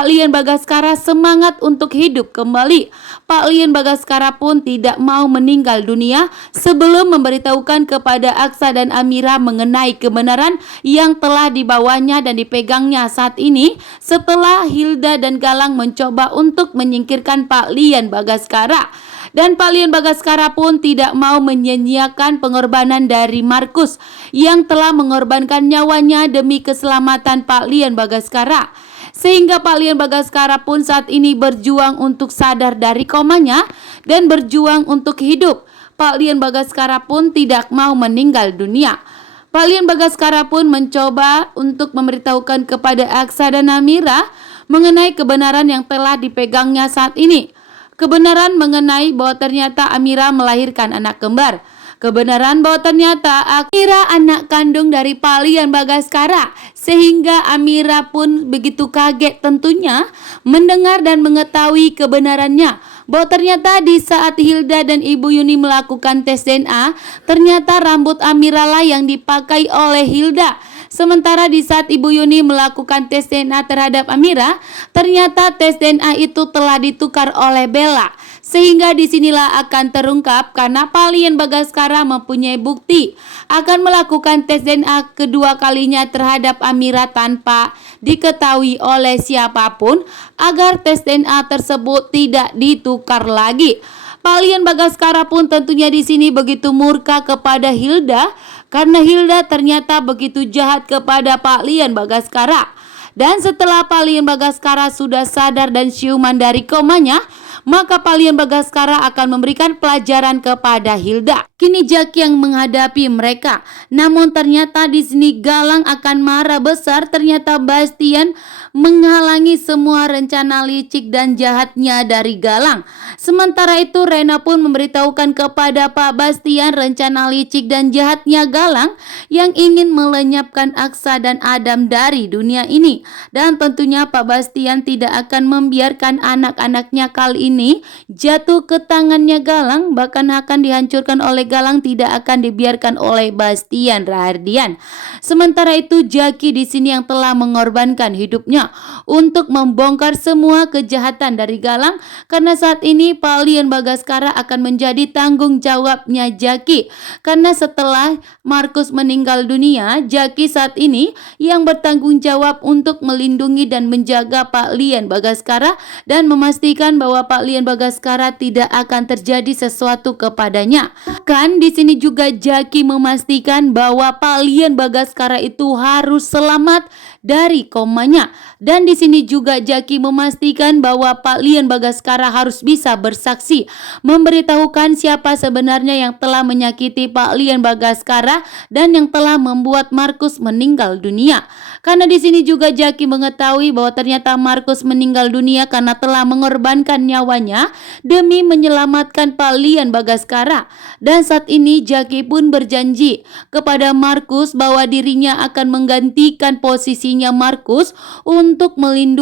Pak Lian Bagaskara semangat untuk hidup kembali. Pak Lian Bagaskara pun tidak mau meninggal dunia sebelum memberitahukan kepada Aksa dan Amira mengenai kebenaran yang telah dibawanya dan dipegangnya saat ini setelah Hilda dan Galang mencoba untuk menyingkirkan Pak Lian Bagaskara. Dan Pak Lian Bagaskara pun tidak mau menyia-nyiakan pengorbanan dari Markus yang telah mengorbankan nyawanya demi keselamatan Pak Lian Bagaskara. Sehingga Pak Lian Bagaskara pun saat ini berjuang untuk sadar dari komanya dan berjuang untuk hidup. Pak Lian Bagaskara pun tidak mau meninggal dunia. Pak Lian Bagaskara pun mencoba untuk memberitahukan kepada Aksa dan Amira mengenai kebenaran yang telah dipegangnya saat ini. Kebenaran mengenai bahwa ternyata Amira melahirkan anak kembar. Kebenaran bahwa ternyata Amira anak kandung dari Pak Lian Bagaskara. Sehingga Amira pun begitu kaget tentunya mendengar dan mengetahui kebenarannya. Bahwa ternyata di saat Hilda dan Ibu Yuni melakukan tes DNA, ternyata rambut Amira lah yang dipakai oleh Hilda. Sementara di saat Ibu Yuni melakukan tes DNA terhadap Amira, ternyata tes DNA itu telah ditukar oleh Bella. Sehingga disinilah akan terungkap karena Pak Lian Bagaskara mempunyai bukti akan melakukan tes DNA kedua kalinya terhadap Amira tanpa diketahui oleh siapapun agar tes DNA tersebut tidak ditukar lagi. Pak Lian Bagaskara pun tentunya di sini begitu murka kepada Hilda karena Hilda ternyata begitu jahat kepada Pak Lian Bagaskara. Dan setelah Pak Lian Bagaskara sudah sadar dan siuman dari komanya, maka Pak Lian Bagaskara akan memberikan pelajaran kepada Hilda. Kini Jaki yang menghadapi mereka. Namun ternyata di sini Galang akan marah besar. Ternyata Bastian menghalangi semua rencana licik dan jahatnya dari Galang. Sementara itu Rena pun memberitahukan kepada Pak Bastian rencana licik dan jahatnya Galang yang ingin melenyapkan Aksa dan Adam dari dunia ini. Dan tentunya Pak Bastian tidak akan membiarkan anak-anaknya kali ini jatuh ke tangannya Galang, bahkan akan dihancurkan oleh Galang, tidak akan dibiarkan oleh Bastian Rahardian. Sementara itu Jaki di sini yang telah mengorbankan hidupnya untuk membongkar semua kejahatan dari Galang karena saat ini Pak Lian Bagaskara akan menjadi tanggung jawabnya Jaki. Karena setelah Markus meninggal dunia, Jaki saat ini yang bertanggung jawab untuk melindungi dan menjaga Pak Lian Bagaskara dan memastikan bahwa Pak Lian Bagaskara tidak akan terjadi sesuatu kepadanya. Kan di sini juga Jaki memastikan bahwa Pak Lian Bagaskara itu harus selamat dari komanya. Dan di sini juga Jaki memastikan bahwa Pak Lian Bagaskara harus bisa bersaksi, memberitahukan siapa sebenarnya yang telah menyakiti Pak Lian Bagaskara dan yang telah membuat Markus meninggal dunia. Karena di sini juga Jaki mengetahui bahwa ternyata Markus meninggal dunia karena telah mengorbankan nyawanya demi menyelamatkan Pak Lian Bagaskara. Dan saat ini Jaki pun berjanji kepada Markus bahwa dirinya akan menggantikan posisinya Markus untuk melindungi